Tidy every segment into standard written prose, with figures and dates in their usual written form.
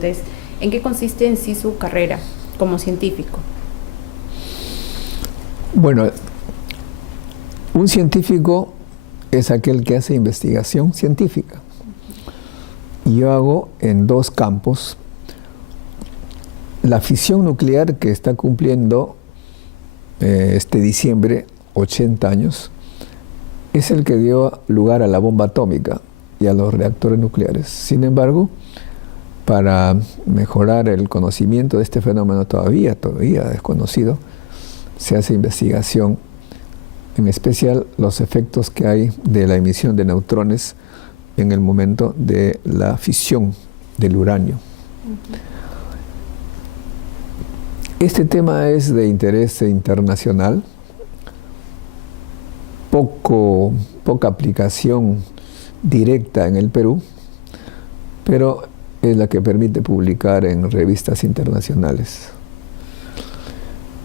pregunta es, ¿en qué consiste en sí su carrera como científico? Bueno, un científico es aquel que hace investigación científica. Y yo hago en dos campos. La fisión nuclear, que está cumpliendo este diciembre 80 años, es el que dio lugar a la bomba atómica y a los reactores nucleares. Sin embargo, para mejorar el conocimiento de este fenómeno todavía desconocido, se hace investigación, en especial los efectos que hay de la emisión de neutrones en el momento de la fisión del uranio. Este tema es de interés internacional, poca aplicación directa en el Perú, pero es la que permite publicar en revistas internacionales.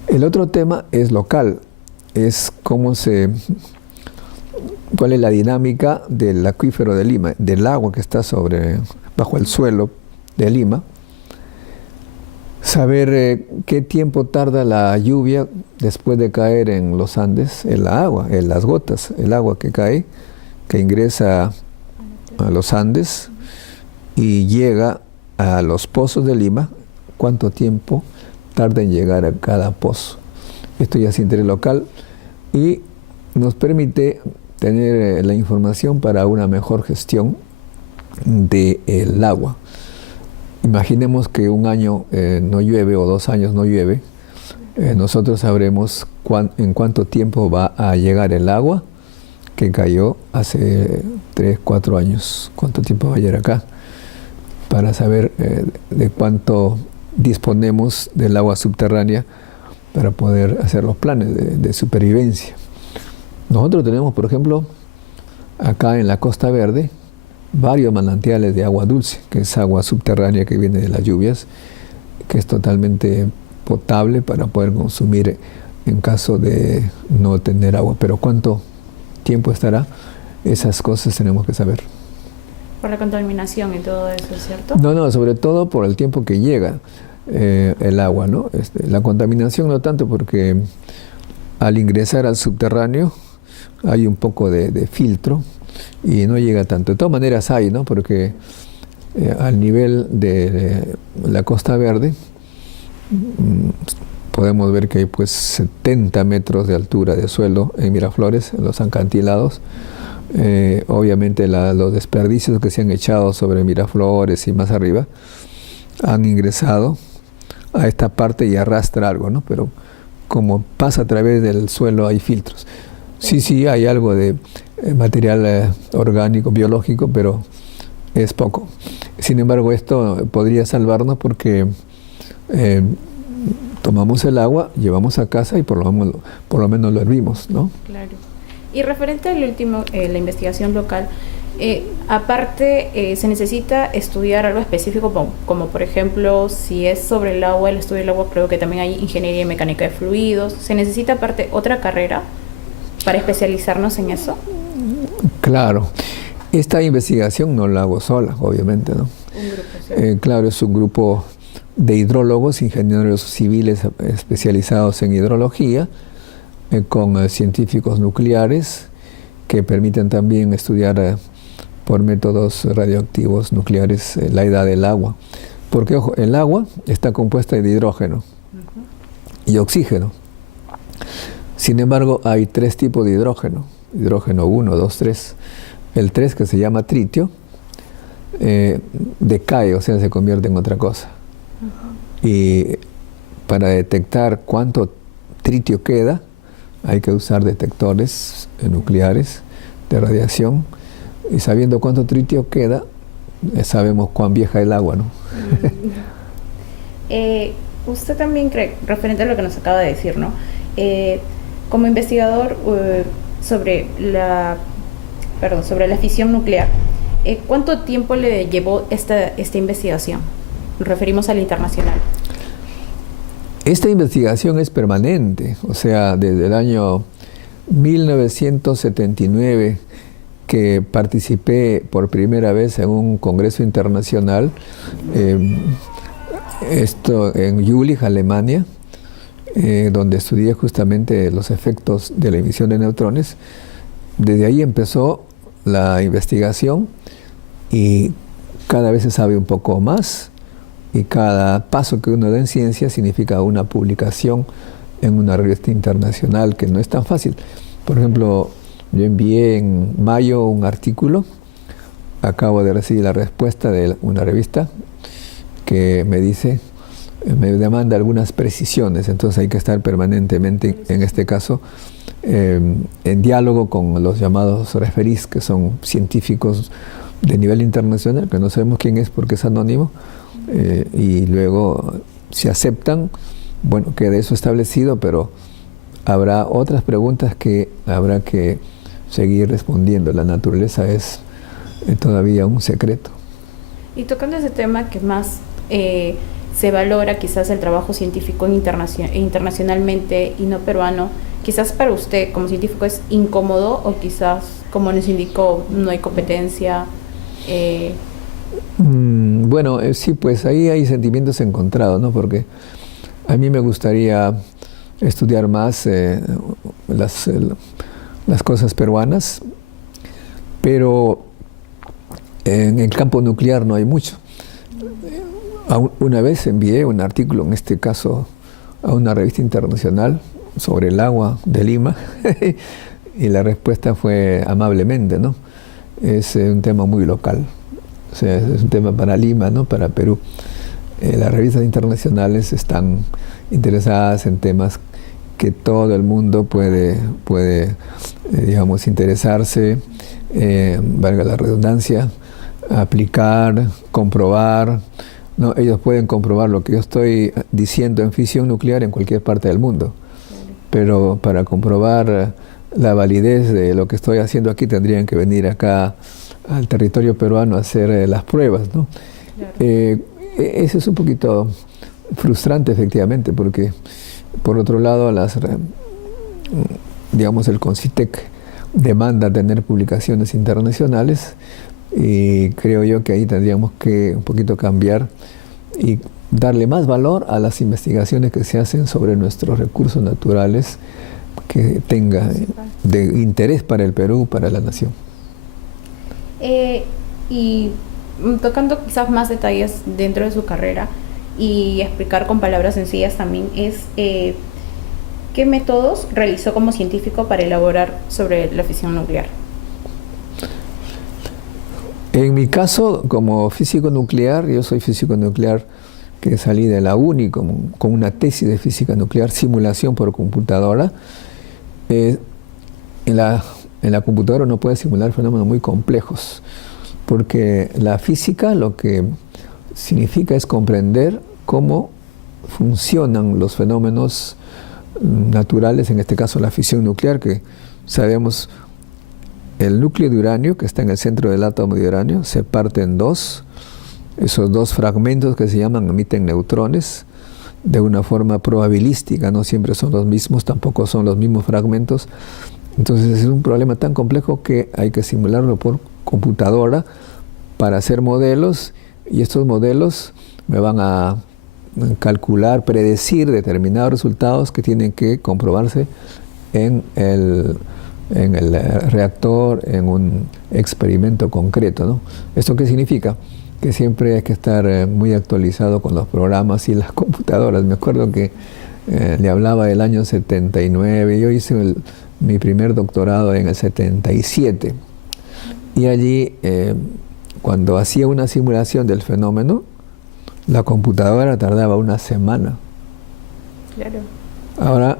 El otro tema es local, es cuál es la dinámica del acuífero de Lima, del agua que está bajo el suelo de Lima. Saber qué tiempo tarda la lluvia después de caer en los Andes, en las gotas, el agua que cae, que ingresa a los Andes y llega a los pozos de Lima, cuánto tiempo tarda en llegar a cada pozo. Esto ya es interés local y nos permite tener la información para una mejor gestión del agua. Imaginemos que un año no llueve o 2 años no llueve, nosotros sabremos en cuánto tiempo va a llegar el agua que cayó hace 3, 4 años, cuánto tiempo va a llegar acá, para saber de cuánto disponemos del agua subterránea para poder hacer los planes de supervivencia. Nosotros tenemos, por ejemplo, acá en la Costa Verde, varios manantiales de agua dulce, que es agua subterránea que viene de las lluvias, que es totalmente potable para poder consumir en caso de no tener agua. Pero ¿cuánto tiempo estará? Esas cosas tenemos que saber. Por la contaminación y todo eso, ¿cierto? No, sobre todo por el tiempo que llega el agua, ¿no? La contaminación no tanto, porque al ingresar al subterráneo hay un poco de filtro y no llega tanto. De todas maneras hay, ¿no? Porque al nivel de la Costa Verde podemos ver que hay pues 70 metros de altura de suelo en Miraflores, en los acantilados. Obviamente los desperdicios que se han echado sobre Miraflores y más arriba han ingresado a esta parte y arrastra algo, ¿no? Pero como pasa a través del suelo hay filtros. Sí, hay algo de material orgánico, biológico, pero es poco. Sin embargo, esto podría salvarnos porque tomamos el agua, llevamos a casa y por lo menos lo hervimos, ¿no? Claro. Y referente al último, la investigación local, aparte se necesita estudiar algo específico como por ejemplo si es sobre el agua, el estudio del agua, creo que también hay ingeniería y mecánica de fluidos. ¿Se necesita aparte otra carrera para especializarnos en eso? Claro. Esta investigación no la hago sola, obviamente, ¿no? Un grupo, ¿sí? Claro, es un grupo de hidrólogos, ingenieros civiles especializados en hidrología, con científicos nucleares que permiten también estudiar por métodos radioactivos nucleares la edad del agua. Porque, ojo, el agua está compuesta de hidrógeno y oxígeno. Sin embargo, hay 3 tipos de hidrógeno. Hidrógeno 1, 2, 3. El 3, que se llama tritio, decae, o sea, se convierte en otra cosa. Y para detectar cuánto tritio queda, hay que usar detectores nucleares de radiación. Y sabiendo cuánto tritio queda, sabemos cuán vieja es el agua, ¿no? Usted también cree, referente a lo que nos acaba de decir, ¿no? Como investigador sobre la fisión nuclear, ¿cuánto tiempo le llevó esta investigación? Nos referimos a la internacional. Esta investigación es permanente, o sea, desde el año 1979 que participé por primera vez en un congreso internacional, esto en Jülich, Alemania, donde estudié justamente los efectos de la emisión de neutrones. Desde ahí empezó la investigación y cada vez se sabe un poco más, y cada paso que uno da en ciencia significa una publicación en una revista internacional, que no es tan fácil. Por ejemplo, yo envié en mayo un artículo, acabo de recibir la respuesta de una revista que me dice, me demanda algunas precisiones, entonces hay que estar permanentemente, en este caso, en diálogo con los llamados referís, que son científicos de nivel internacional, que no sabemos quién es porque es anónimo, y luego si aceptan, bueno, queda eso establecido, pero habrá otras preguntas que habrá que seguir respondiendo. La naturaleza es todavía un secreto. Y tocando ese tema que más se valora quizás el trabajo científico internacionalmente y no peruano, quizás para usted como científico es incómodo, o quizás, como nos indicó, no hay competencia. Bueno, sí, pues ahí hay sentimientos encontrados, ¿no? Porque a mí me gustaría estudiar más las cosas peruanas, pero en el campo nuclear no hay mucho. Una vez envié un artículo, en este caso a una revista internacional, sobre el agua de Lima, y la respuesta fue amablemente, ¿no? Es un tema muy local, o sea, es un tema para Lima, no para Perú. Las revistas internacionales están interesadas en temas que todo el mundo puede digamos, interesarse, valga la redundancia, aplicar, comprobar. No, ellos pueden comprobar lo que yo estoy diciendo en fisión nuclear en cualquier parte del mundo, pero para comprobar la validez de lo que estoy haciendo aquí tendrían que venir acá al territorio peruano a hacer las pruebas, ¿no? Claro. Eso es un poquito frustrante, efectivamente, porque por otro lado digamos, el CONCITEC demanda tener publicaciones internacionales, y creo yo que ahí tendríamos que un poquito cambiar y darle más valor a las investigaciones que se hacen sobre nuestros recursos naturales, que tenga de interés para el Perú, para la nación. Y tocando quizás más detalles dentro de su carrera y explicar con palabras sencillas también, es ¿qué métodos realizó como científico para elaborar sobre la fisión nuclear? En mi caso, como físico nuclear, yo soy físico nuclear que salí de la UNI con una tesis de física nuclear, simulación por computadora. En la computadora uno puede simular fenómenos muy complejos, porque la física lo que significa es comprender cómo funcionan los fenómenos naturales, en este caso la fisión nuclear, que sabemos. El núcleo de uranio, que está en el centro del átomo de uranio, se parte en dos. Esos dos fragmentos que se llaman emiten neutrones de una forma probabilística, no siempre son los mismos, tampoco son los mismos fragmentos. Entonces es un problema tan complejo que hay que simularlo por computadora para hacer modelos, y estos modelos me van a calcular, predecir determinados resultados que tienen que comprobarse en el reactor, en un experimento concreto, ¿no? ¿Esto qué significa? Que siempre hay que estar muy actualizado con los programas y las computadoras. Me acuerdo que le hablaba del año 79, yo hice mi primer doctorado en el 77, y allí cuando hacía una simulación del fenómeno, la computadora tardaba una semana. Claro. Ahora,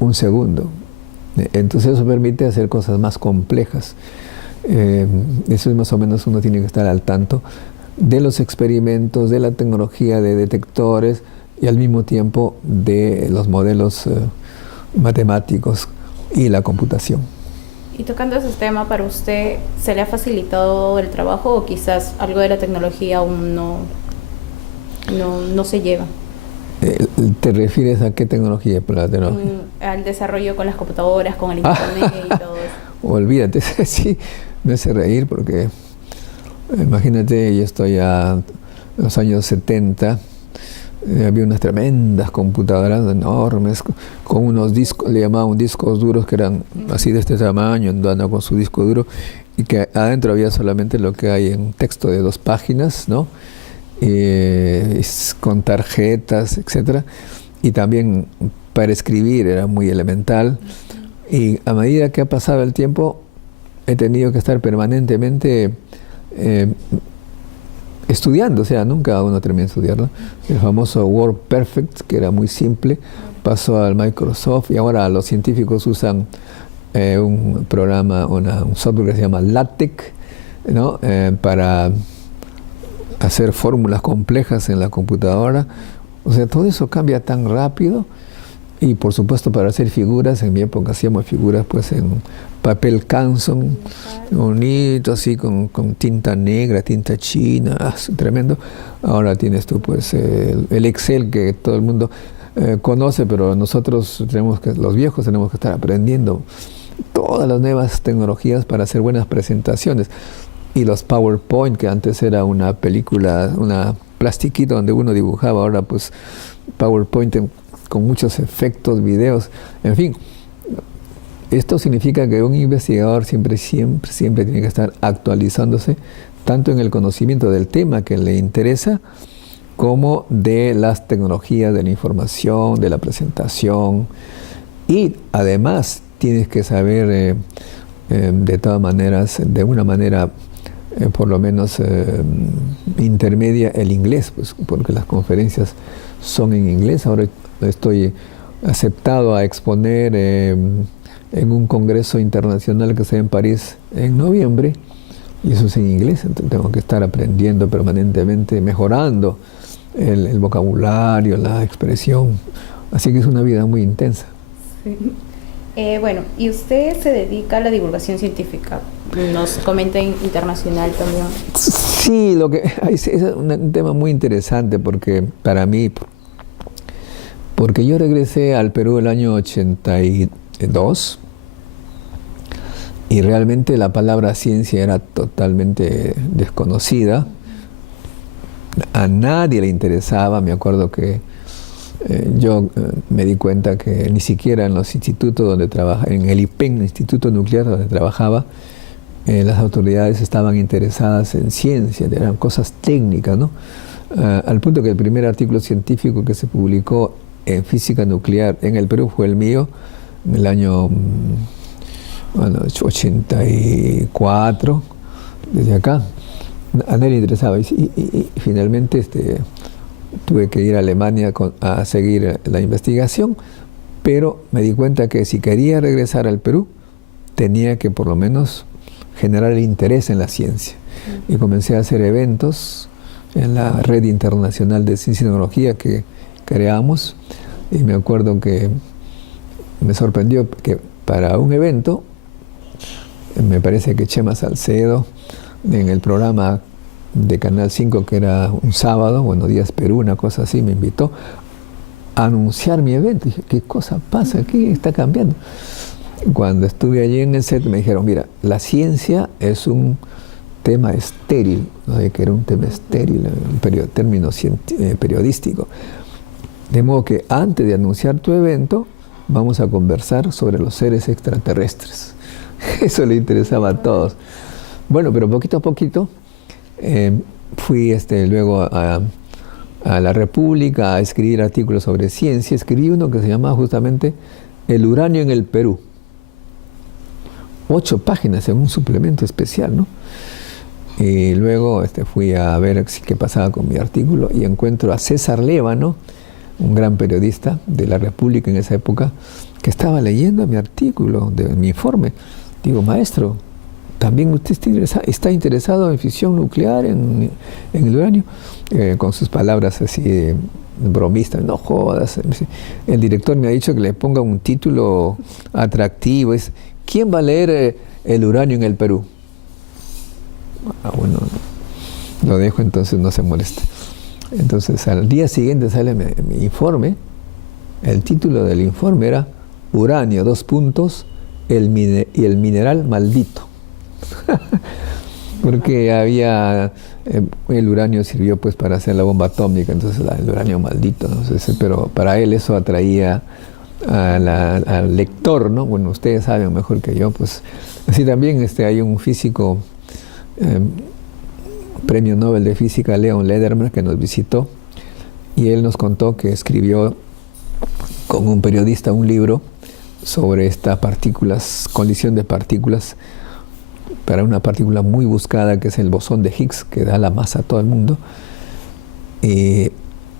un segundo. Entonces eso permite hacer cosas más complejas. Eso es más o menos, uno tiene que estar al tanto de los experimentos, de la tecnología de detectores, y al mismo tiempo de los modelos matemáticos y la computación. Y tocando ese tema, ¿para usted se le ha facilitado el trabajo, o quizás algo de la tecnología aún no se lleva? ¿Te refieres a qué tecnología? Al desarrollo con las computadoras, con el internet y todo eso. olvídate. Sí, me hace reír porque, imagínate, yo estoy ya en los años 70, había unas tremendas computadoras enormes con unos discos, le llamaban discos duros, que eran así de este tamaño, andando con su disco duro, y que adentro había solamente lo que hay en texto de 2 páginas, ¿no? Con tarjetas, etcétera, y también para escribir era muy elemental. Y a medida que ha pasado el tiempo, he tenido que estar permanentemente estudiando, o sea, nunca uno termina de estudiarlo. El famoso WordPerfect, que era muy simple, pasó al Microsoft, y ahora los científicos usan un programa, un software que se llama LaTeX, ¿no? Para hacer fórmulas complejas en la computadora. O sea, todo eso cambia tan rápido. Y por supuesto, para hacer figuras, en mi época hacíamos figuras pues en papel Canson, bonito, así con tinta negra, tinta china, tremendo. Ahora tienes tú pues el Excel, que todo el mundo conoce, pero nosotros los viejos tenemos que estar aprendiendo todas las nuevas tecnologías para hacer buenas presentaciones. Y los PowerPoint, que antes era una película, una plastiquita donde uno dibujaba, ahora pues PowerPoint con muchos efectos, videos, en fin. Esto significa que un investigador siempre tiene que estar actualizándose, tanto en el conocimiento del tema que le interesa, como de las tecnologías de la información, de la presentación. Y además tienes que saber de todas maneras, de una manera por lo menos intermedia, el inglés, pues, porque las conferencias son en inglés. Ahora estoy aceptado a exponer en un congreso internacional que se da en París en noviembre, y eso es en inglés. Entonces tengo que estar aprendiendo permanentemente, mejorando el vocabulario, la expresión. Así que es una vida muy intensa. Sí. Bueno, y usted se dedica a la divulgación científica. Nos comenta internacional también. Sí, es un tema muy interesante para mí, porque yo regresé al Perú el año 82 y realmente la palabra ciencia era totalmente desconocida. A nadie le interesaba. Me acuerdo que yo me di cuenta que ni siquiera en los institutos donde trabajaba, en el IPEN, el Instituto Nuclear donde trabajaba, las autoridades estaban interesadas en ciencia, eran cosas técnicas, ¿no? Al punto que el primer artículo científico que se publicó en física nuclear en el Perú fue el mío, en el año 84, desde acá. A nadie le interesaba. Y finalmente tuve que ir a Alemania a seguir la investigación, pero me di cuenta que si quería regresar al Perú, tenía que por lo menos generar el interés en la ciencia. Y comencé a hacer eventos en la Red Internacional de Ciencia y Tecnología que creamos, y me acuerdo que me sorprendió que para un evento, me parece que Chema Salcedo, en el programa de Canal 5, que era un sábado, Buenos Días Perú, una cosa así, me invitó a anunciar mi evento. Dije, ¿qué cosa pasa? ¿Qué está cambiando? Cuando estuve allí en el set, me dijeron, mira, la ciencia es un tema estéril, ¿no? Que era un tema estéril, un término periodístico. De modo que antes de anunciar tu evento, vamos a conversar sobre los seres extraterrestres. Eso le interesaba a todos. Bueno, pero poquito a poquito fui luego a la República a escribir artículos sobre ciencia. Escribí uno que se llamaba justamente El uranio en el Perú. 8 páginas en un suplemento especial, ¿no? Y luego fui a ver qué pasaba con mi artículo y encuentro a César Lévano, un gran periodista de la República en esa época, que estaba leyendo mi artículo, mi informe. Digo, maestro, ¿también usted está interesado en fisión nuclear, en el uranio? Con sus palabras así bromistas, no jodas. El director me ha dicho que le ponga un título atractivo. ¿Quién va a leer el uranio en el Perú? Bueno, lo dejo, entonces no se molesta. Entonces al día siguiente sale mi informe. El título del informe era Uranio, y el mineral maldito. Porque había, el uranio sirvió pues para hacer la bomba atómica, entonces el uranio maldito, ¿no? Pero para él eso atraía al lector, ¿no? Bueno, ustedes saben mejor que yo, pues así también hay un físico, premio Nobel de Física, Leon Lederman, que nos visitó, y él nos contó que escribió con un periodista un libro sobre estas partículas, colisión de partículas, para una partícula muy buscada que es el bosón de Higgs, que da la masa a todo el mundo. Y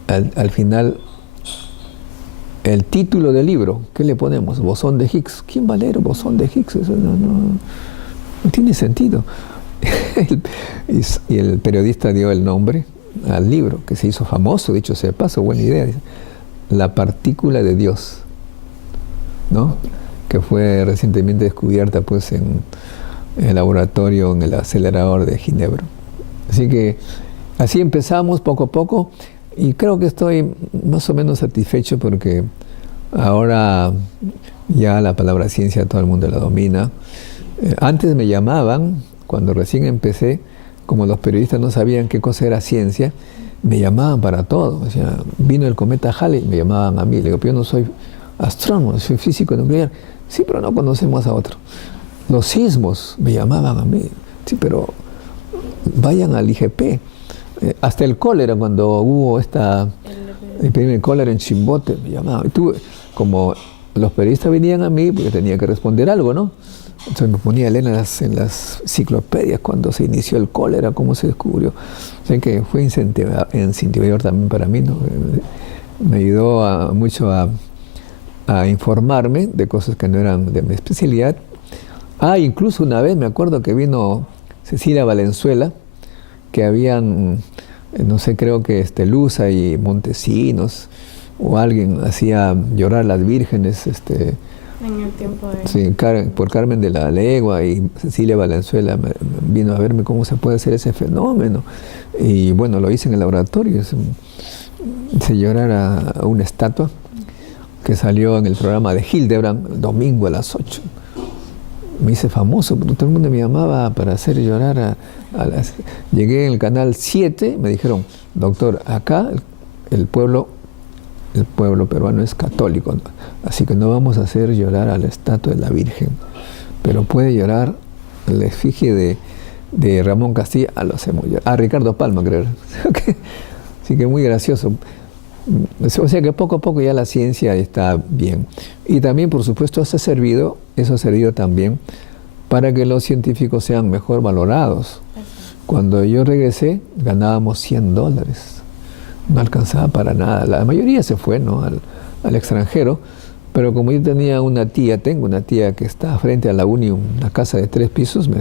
al final, el título del libro, ¿qué le ponemos? Bosón de Higgs. ¿Quién va a leer bosón de Higgs? Eso no tiene sentido. Y el periodista dio el nombre al libro, que se hizo famoso, dicho sea de paso, buena idea. La partícula de Dios, ¿no? Que fue recientemente descubierta pues en el laboratorio, en el acelerador de Ginebra. Así que así empezamos poco a poco, y creo que estoy más o menos satisfecho porque ahora ya la palabra ciencia todo el mundo la domina. Antes me llamaban, cuando recién empecé, como los periodistas no sabían qué cosa era ciencia, me llamaban para todo. O sea, vino el cometa Halley, me llamaban a mí. Le digo, pero yo no soy astrónomo, soy físico nuclear. Sí, pero no conocemos a otro. Los sismos me llamaban a mí. Sí, pero vayan al IGP. Hasta el cólera, cuando hubo el primer cólera en Chimbote, me llamaban. Y como los periodistas venían a mí, porque tenía que responder algo, ¿no? Entonces me ponía a leer en las enciclopedias cuando se inició el cólera, cómo se descubrió. O sea que fue incentivador también para mí, ¿no? Me ayudó mucho a informarme de cosas que no eran de mi especialidad. Incluso una vez me acuerdo que vino Cecilia Valenzuela, que habían, no sé, creo que Luza y Montesinos, o alguien hacía llorar a las vírgenes, en el tiempo de... Sí, por Carmen de la Legua, y Cecilia Valenzuela vino a verme cómo se puede hacer ese fenómeno. Y bueno, lo hice en el laboratorio. Hice llorar a una estatua que salió en el programa de Hildebrand, el domingo a las 8. Me hice famoso, porque todo el mundo me llamaba para hacer llorar a las... Llegué en el canal 7, me dijeron, doctor, acá el pueblo peruano es católico, ¿no? Así que no vamos a hacer llorar a la estatua de la Virgen, pero puede llorar la efigie de Ramón Castilla, lo hacemos llorar. Ricardo Palma, creo. Así que muy gracioso. O sea que poco a poco ya la ciencia está bien. Y también, por supuesto, eso ha servido también para que los científicos sean mejor valorados. Cuando yo regresé, ganábamos $100. No alcanzaba para nada. La mayoría se fue, ¿no?, al extranjero, pero como yo tengo una tía que está frente a la uni, una casa de 3 pisos, me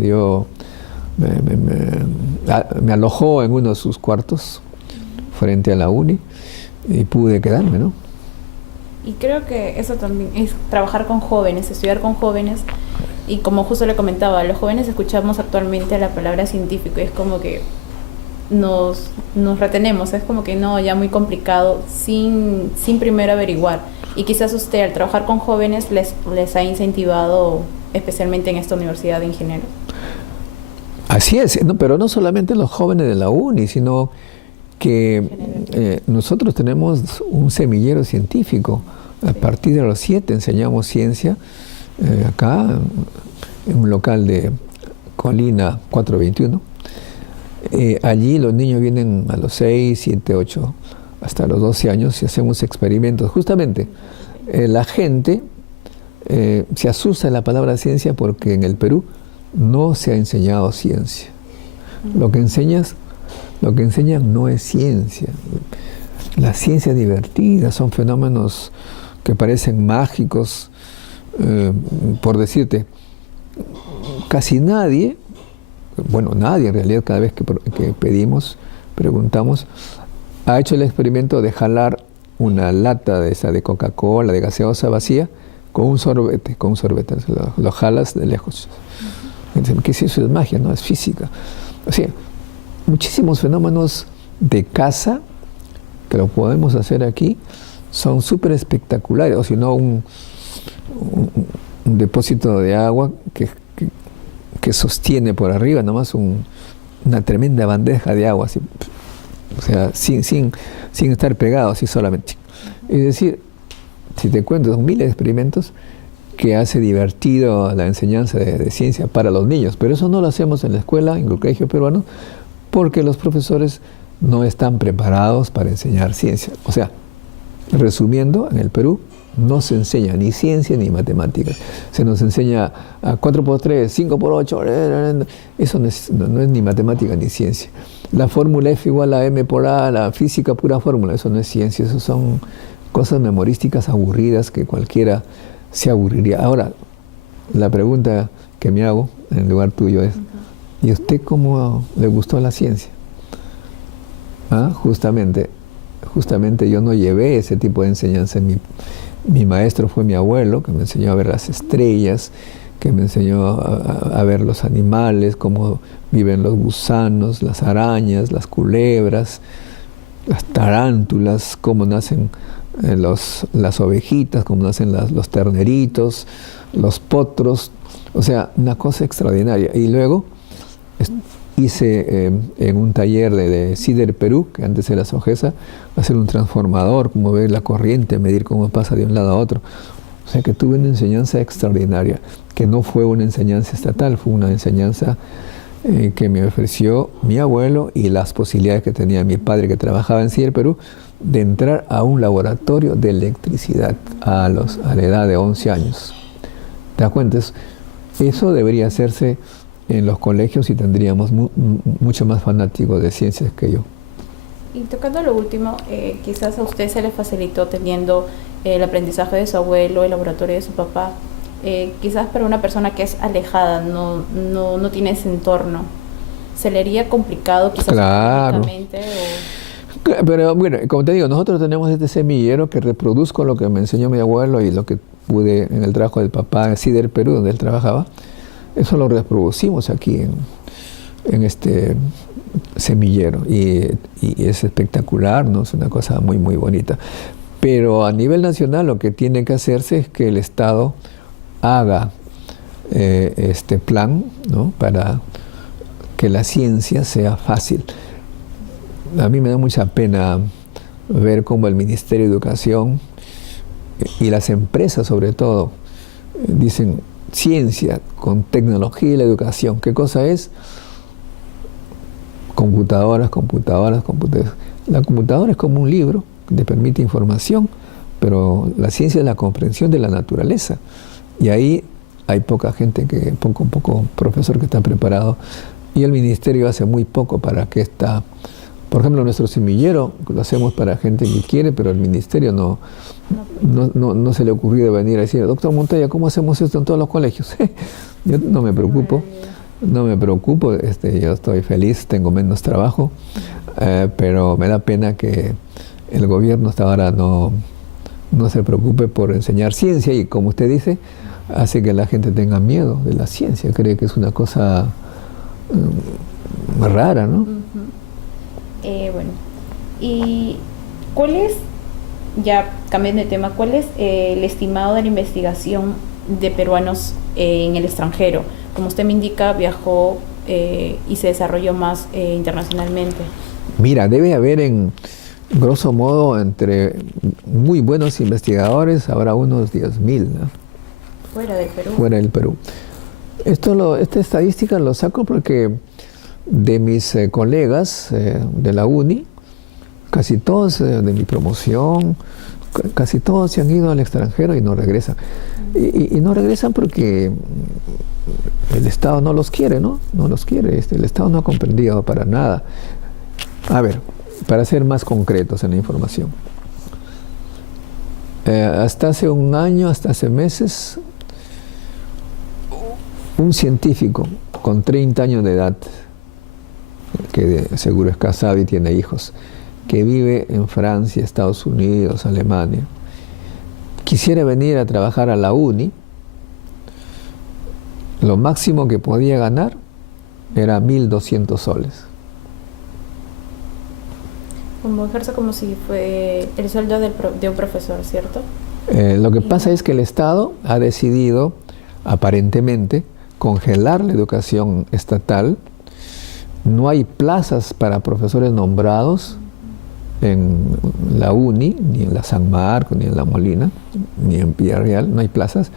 alojó en uno de sus cuartos frente a la uni y pude quedarme, ¿no? Y creo que eso también es trabajar con jóvenes, estudiar con jóvenes, y como justo le comentaba, los jóvenes escuchamos actualmente la palabra científico y es como que nos retenemos, es como que no, ya muy complicado, sin primero averiguar. Y quizás usted al trabajar con jóvenes les ha incentivado, especialmente en esta universidad de ingenieros. Así es, no, pero no solamente los jóvenes de la uni, sino que nosotros tenemos un semillero científico. A partir de los 7 enseñamos ciencia acá en un local de Colina 421. Allí los niños vienen a los 6, 7, 8, hasta los 12 años y hacemos experimentos. Justamente, la gente se asusta de la palabra ciencia porque en el Perú no se ha enseñado ciencia. Lo que enseñan no es ciencia. La ciencia es divertida, son fenómenos que parecen mágicos. Por decirte, casi nadie en realidad, cada vez que preguntamos, ha hecho el experimento de jalar una lata de Coca-Cola, de gaseosa vacía, con un sorbete, lo jalas de lejos. Dicen, ¿qué es eso? Es magia, no es física. O sea, muchísimos fenómenos de casa que lo podemos hacer aquí son súper espectaculares, o si no, un depósito de agua que sostiene por arriba nomás una tremenda bandeja de agua, así, o sea, sin estar pegado así solamente. Es decir, si te cuento, son miles de experimentos que hace divertido la enseñanza de ciencia para los niños, pero eso no lo hacemos en la escuela, en el colegio peruano, porque los profesores no están preparados para enseñar ciencia. O sea, resumiendo, en el Perú no se enseña ni ciencia ni matemáticas. Se nos enseña a 4 por 3, 5 por 8, eso no es ni matemática ni ciencia. La fórmula F igual a M por A, la física pura fórmula, eso no es ciencia, eso son cosas memorísticas aburridas que cualquiera se aburriría. Ahora, la pregunta que me hago en lugar tuyo es, ¿y usted cómo le gustó la ciencia? ¿Ah? Justamente yo no llevé ese tipo de enseñanza. Mi maestro fue mi abuelo, que me enseñó a ver las estrellas, que me enseñó a ver los animales, cómo viven los gusanos, las arañas, las culebras, las tarántulas, cómo nacen las ovejitas, cómo nacen los terneritos, los potros, o sea, una cosa extraordinaria. Y luego hice en un taller de CIDER Perú, que antes era SOGESA, hacer un transformador, como ver la corriente, medir cómo pasa de un lado a otro. O sea que tuve una enseñanza extraordinaria, que no fue una enseñanza estatal, fue una enseñanza que me ofreció mi abuelo y las posibilidades que tenía mi padre, que trabajaba en CIDER Perú, de entrar a un laboratorio de electricidad a la edad de 11 años. ¿Te das cuenta? Eso debería hacerse en los colegios y tendríamos mucho más fanáticos de ciencias que yo. Y tocando lo último, quizás a usted se le facilitó teniendo el aprendizaje de su abuelo, el laboratorio de su papá. Quizás para una persona que es alejada, no tiene ese entorno, ¿se le haría complicado quizás económicamente? Pero bueno, como te digo, nosotros tenemos este semillero que reproduzco lo que me enseñó mi abuelo y lo que pude en el trabajo del papá en CIDER Perú, donde él trabajaba. Eso lo reproducimos aquí en este semillero y es espectacular, ¿no? Es una cosa muy, muy bonita. Pero a nivel nacional lo que tiene que hacerse es que el Estado haga este plan, ¿no? Para que la ciencia sea fácil. A mí me da mucha pena ver cómo el Ministerio de Educación y las empresas sobre todo dicen ciencia con tecnología y la educación. ¿Qué cosa es? Computadoras. La computadora es como un libro que te permite información, pero la ciencia es la comprensión de la naturaleza. Y ahí hay poco profesor que está preparado, y el ministerio hace muy poco para que por ejemplo, nuestro semillero lo hacemos para gente que quiere, pero el ministerio no se le ocurrió venir a decir, doctor Montoya, ¿cómo hacemos esto en todos los colegios? Yo no me preocupo, yo estoy feliz, tengo menos trabajo, pero me da pena que el gobierno hasta ahora no se preocupe por enseñar ciencia y, como usted dice, hace que la gente tenga miedo de la ciencia, cree que es una cosa rara, ¿no? Bueno, ¿y cuál es, ya cambiando de tema, cuál es el estimado de la investigación de peruanos en el extranjero? Como usted me indica, viajó y se desarrolló más internacionalmente. Mira, debe haber grosso modo, entre muy buenos investigadores, habrá unos 10.000, ¿no? Fuera del Perú. Fuera del Perú. Esta estadística lo saco porque de mis colegas de la UNI, casi todos de mi promoción, casi todos se han ido al extranjero y no regresan. Y no regresan porque el Estado no los quiere, ¿no? No los quiere. El Estado no ha comprendido para nada. A ver, para ser más concretos en la información. Hasta hace un año, hasta hace meses, un científico con 30 años de edad, que seguro es casado y tiene hijos, que vive en Francia, Estados Unidos, Alemania, quisiera venir a trabajar a la UNI, lo máximo que podía ganar era 1.200 soles. Como ejerce como si fue el sueldo de un profesor, ¿cierto? Lo que pasa es que el Estado ha decidido aparentemente, congelar la educación estatal. No hay plazas para profesores nombrados en la UNI, ni en la San Marcos, ni en la Molina, ni en Villarreal, no hay plazas.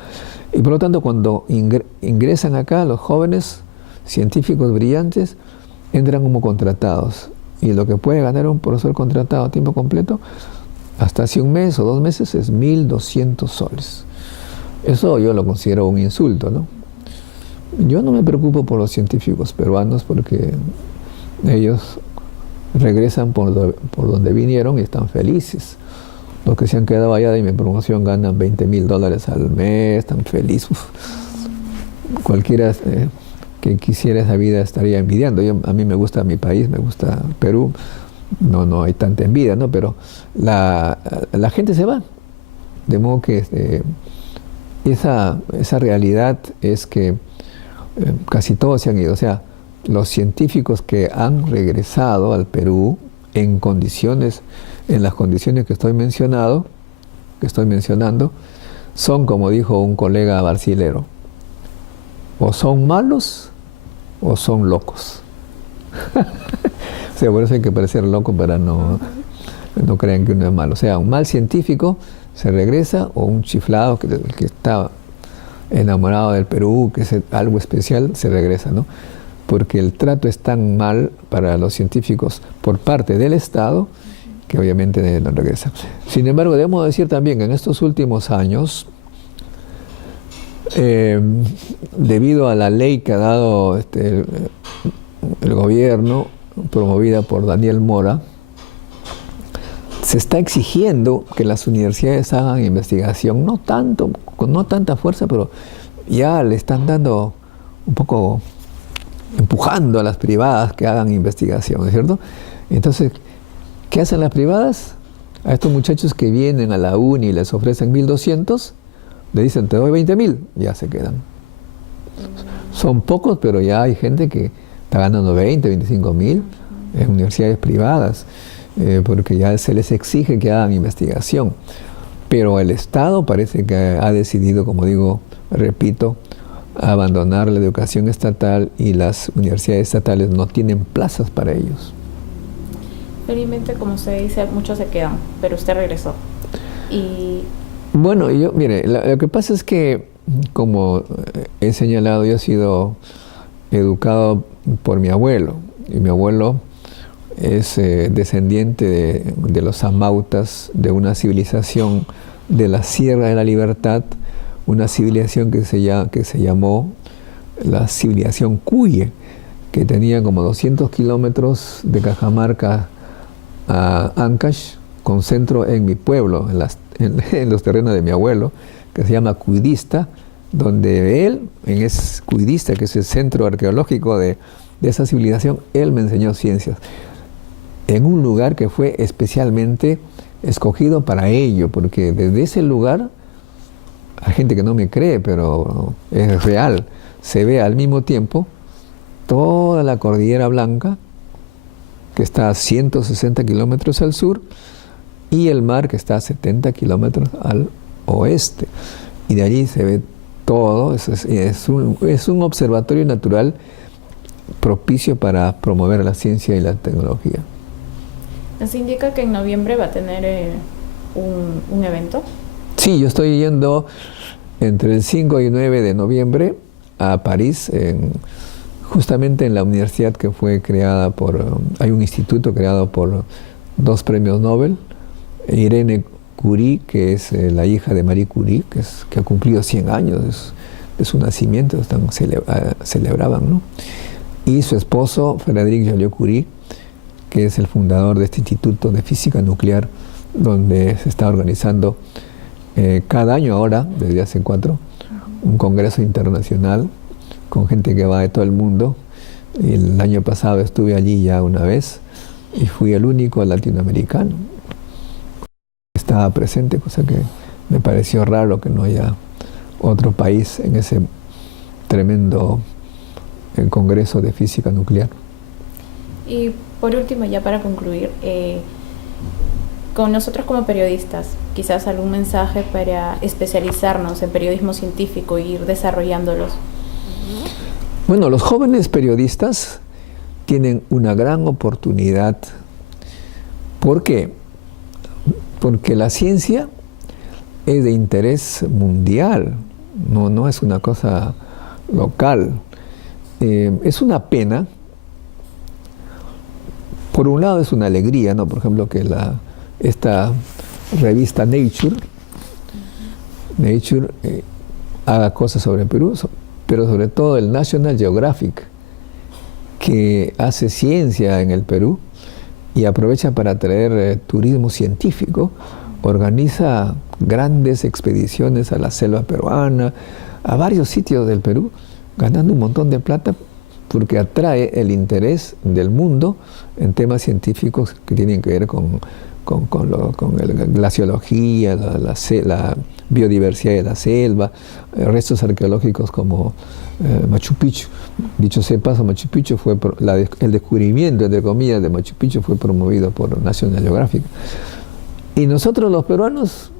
Y por lo tanto, cuando ingresan acá, los jóvenes científicos brillantes entran como contratados. Y lo que puede ganar un profesor contratado a tiempo completo, hasta hace un mes o 2 meses, es 1.200 soles. Eso yo lo considero un insulto, ¿no? Yo no me preocupo por los científicos peruanos porque ellos regresan por donde vinieron y están felices. Los que se han quedado allá de mi promoción ganan $20.000 al mes, están felices. Uf. Cualquiera que quisiera esa vida estaría envidiando. A mí me gusta mi país, me gusta Perú. No hay tanta envidia, ¿no? Pero la gente se va. De modo que esa realidad es que casi todos se han ido. O sea, los científicos que han regresado al Perú en las condiciones que estoy mencionando, son, como dijo un colega brasilero, o son malos o son locos. O sea, por eso hay que parecer loco para no crean que uno es malo. O sea, un mal científico se regresa, o un chiflado que está enamorado del Perú, que es algo especial, se regresa, ¿no? Porque el trato es tan mal para los científicos por parte del Estado que obviamente no regresa. Sin embargo, debemos decir también que en estos últimos años, debido a la ley que ha dado el gobierno, promovida por Daniel Mora, se está exigiendo que las universidades hagan investigación, no tanta fuerza, pero ya le están dando un poco, empujando a las privadas que hagan investigación, ¿no es cierto? Entonces, ¿qué hacen las privadas? A estos muchachos que vienen a la uni y les ofrecen 1.200, le dicen, te doy 20.000, ya se quedan. Son pocos, pero ya hay gente que está ganando 20, 25.000 en universidades privadas, porque ya se les exige que hagan investigación. Pero el Estado parece que ha decidido, como digo, repito, abandonar la educación estatal, y las universidades estatales no tienen plazas para ellos. Felizmente, como se dice, muchos se quedan, pero usted regresó. Y bueno, mire, lo que pasa es que, como he señalado, yo he sido educado por mi abuelo, y mi abuelo es descendiente de los amautas, de una civilización de la Sierra de la Libertad, una civilización que se llamó la civilización Cuye, que tenía como 200 kilómetros de Cajamarca a Ancash, con centro en mi pueblo, en los terrenos de mi abuelo, que se llama Cuidista, donde él, Cuidista, que es el centro arqueológico de esa civilización, él me enseñó ciencias, en un lugar que fue especialmente escogido para ello, porque desde ese lugar, hay gente que no me cree, pero es real, se ve al mismo tiempo toda la Cordillera Blanca, que está a 160 kilómetros al sur, y el mar, que está a 70 kilómetros al oeste. Y de allí se ve todo. Es un observatorio natural propicio para promover la ciencia y la tecnología. ¿Nos indica que en noviembre va a tener un evento? Sí, yo estoy yendo entre el 5 y 9 de noviembre a París, justamente en la universidad que fue creada hay un instituto creado por 2 premios Nobel, Irene Curie, que es la hija de Marie Curie, que ha cumplido 100 años de su nacimiento, celebraban, ¿no? Y su esposo, Frédéric Joliot-Curie, que es el fundador de este Instituto de Física Nuclear, donde se está organizando cada año ahora, desde hace 4, un congreso internacional con gente que va de todo el mundo. Y el año pasado estuve allí ya una vez y fui el único latinoamericano que estaba presente, cosa que me pareció raro que no haya otro país en ese tremendo congreso de física nuclear. Y por último, ya para concluir, con nosotros como periodistas, quizás algún mensaje para especializarnos en periodismo científico e ir desarrollándolos. Bueno, los jóvenes periodistas tienen una gran oportunidad. ¿Por qué? Porque la ciencia es de interés mundial, no es una cosa local. Es una pena. Por un lado es una alegría, ¿no? Por ejemplo, que esta revista Nature haga cosas sobre Perú, pero sobre todo el National Geographic, que hace ciencia en el Perú y aprovecha para traer turismo científico, organiza grandes expediciones a la selva peruana, a varios sitios del Perú, ganando un montón de plata porque atrae el interés del mundo en temas científicos que tienen que ver con la glaciología, la biodiversidad de la selva, restos arqueológicos como Machu Picchu. Dicho sea de paso, Machu Picchu el descubrimiento, entre comillas, de Machu Picchu fue promovido por National Geographic. Y nosotros los peruanos,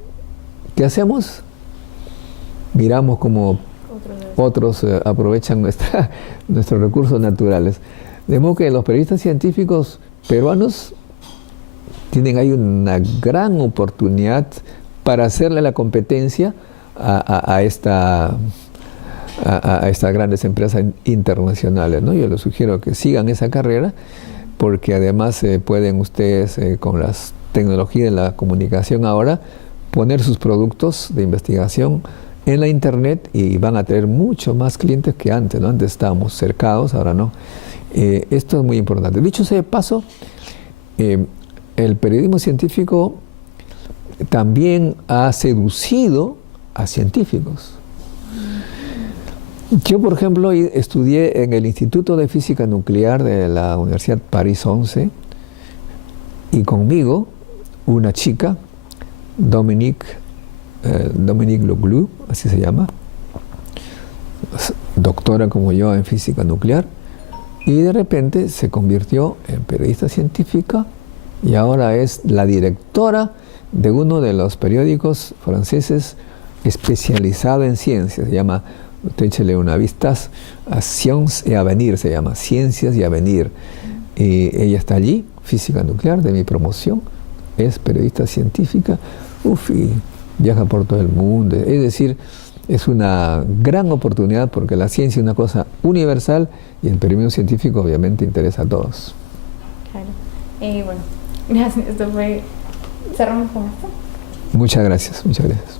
¿qué hacemos? Miramos como otros aprovechan nuestros recursos naturales. De modo que los periodistas científicos peruanos tienen ahí una gran oportunidad para hacerle la competencia a estas grandes empresas internacionales, ¿no? Yo les sugiero que sigan esa carrera, porque además pueden ustedes, con las tecnologías de la comunicación ahora, poner sus productos de investigación en la internet y van a tener mucho más clientes que antes, ¿no? Antes estábamos cercados, ahora no. Esto es muy importante. Dicho sea de paso, el periodismo científico también ha seducido a científicos. Yo, por ejemplo, estudié en el Instituto de Física Nuclear de la Universidad París 11 y conmigo una chica, Dominique Leglu, así se llama, doctora como yo en física nuclear, y de repente se convirtió en periodista científica y ahora es la directora de uno de los periódicos franceses especializado en ciencias. Se llama, usted échele una vista, a Sciences et Avenir, se llama Ciencias y Avenir. Y ella está allí, física nuclear, de mi promoción, es periodista científica, y viaja por todo el mundo. Es decir, es una gran oportunidad porque la ciencia es una cosa universal y el periodismo científico obviamente interesa a todos. Claro. Bueno, gracias. Cerramos con esto. Muchas gracias, muchas gracias.